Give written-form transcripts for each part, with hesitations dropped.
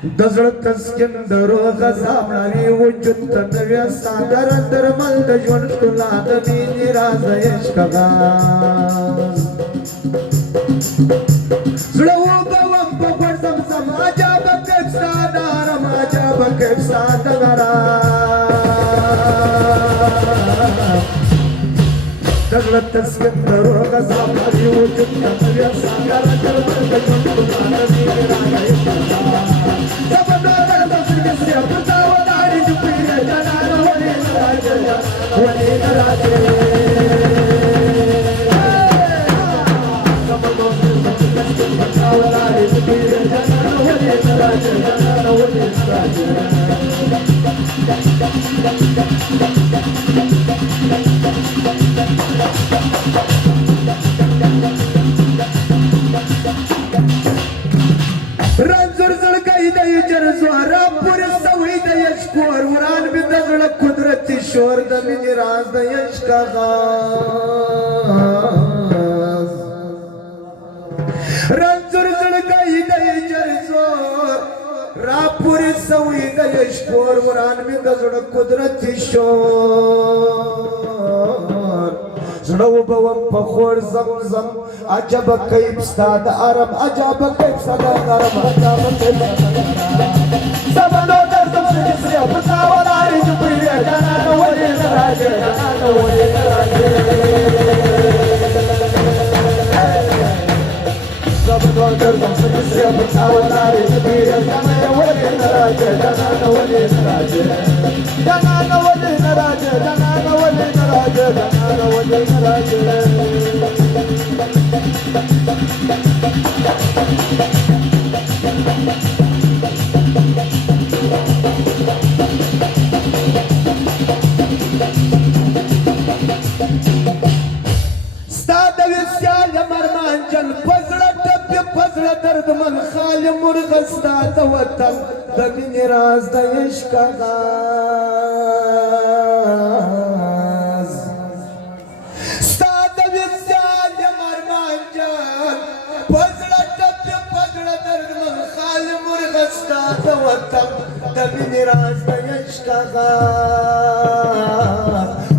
دزړه تسکین درو غزا مړی وجود تنوي ساندر درمل د ژوند ټولا د مینې راز عشق غاز زړه وبوم په غوړ زمزم عجب کیف سادارم عجب کیف سادارم دزړه تسکین درو غزا مړی وجود تنوي ساندر درمل د ژوند ټولا د مینې راز عشق غاز رنزور زړګی د یجر زهرا پورې سوی د یشکور وران می د زړه قدرتي شور د مینې راز د عشق غاز رنزور زړګی د یجر زهرا پورې سوی د یشکور وران می د زړه قدرتي شور زړه وبوم په خور زمزم عجب کیف ستاد عرب عجب کیف ستاد عرب عجب کیف سبنو درزم سریا پتا ولای جپریه جانا ولې راځه جانا ولې راځه سبنو درزم سریا پتا ولای جپریه جانا ولې راځه جانا ولې راځه جانا ولې راځه جانا ولې راځه جانا ولې راځه درد من خال مرغستا د وطن د مینې راز د عشق غاز ستا د وصال یم ارمان جان په زړه ټپې په زړه درد من خال مرغستا د وطن د مینې راز د عشق غاز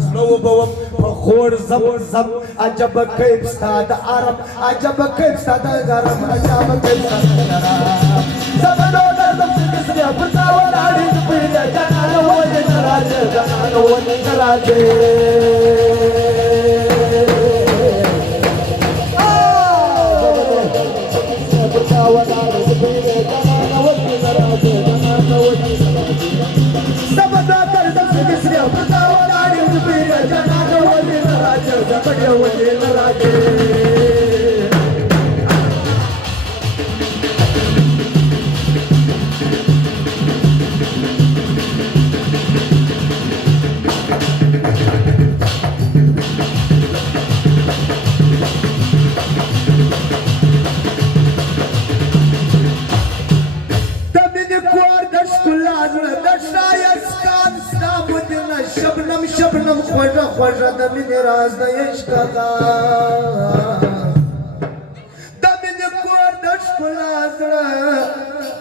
زړه وبوم په خور زمزم عجب کیف ستاد عرب عجب کیف ستاد غرب عجب کیف ستاد غرب زبنو درزم سریا پتا ولاړې جپریه جانا ولې راځه جانا ولې راځه پتا ولاړې جپریه جانا ولې راځه جانا ولې راځه زبنو درزم سریا پتا ولاړې جپریه جانا ولې راځه جانا ولې راځه شبنم خوږه خوږه د مینې راز د عشق غاز د مینې کور د ښکلا زړه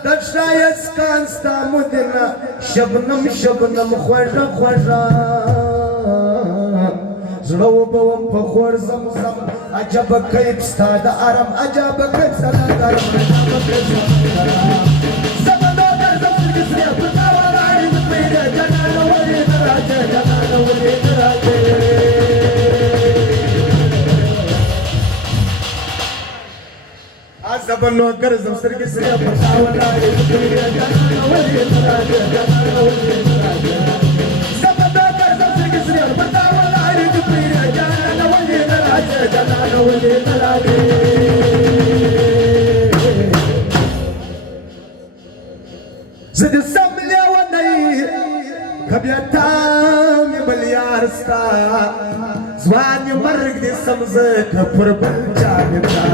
د ښایست کان ستا مدینه شبنم شبنم خوږه خوږه زړه وبوم په خور زمزم عجب کیف ستا د عرب عجب کیف ستا د عرب عجب کیف ستا د عرب زبنو درزم سریا پتا ولاړې جپریه جانا ولې راځه جانا ولې راځه زبنو درزم سریا پتا ولاړې جپریه جانا ولې راځه جانا ولې راځه زبنو درزم سریا پتا ولاړې جپریه جانا ولې راځه جانا ولې راځه زد سملي وني کبیتام بلیار ستا زوان مرگ دي سمزه کپر بل جانتا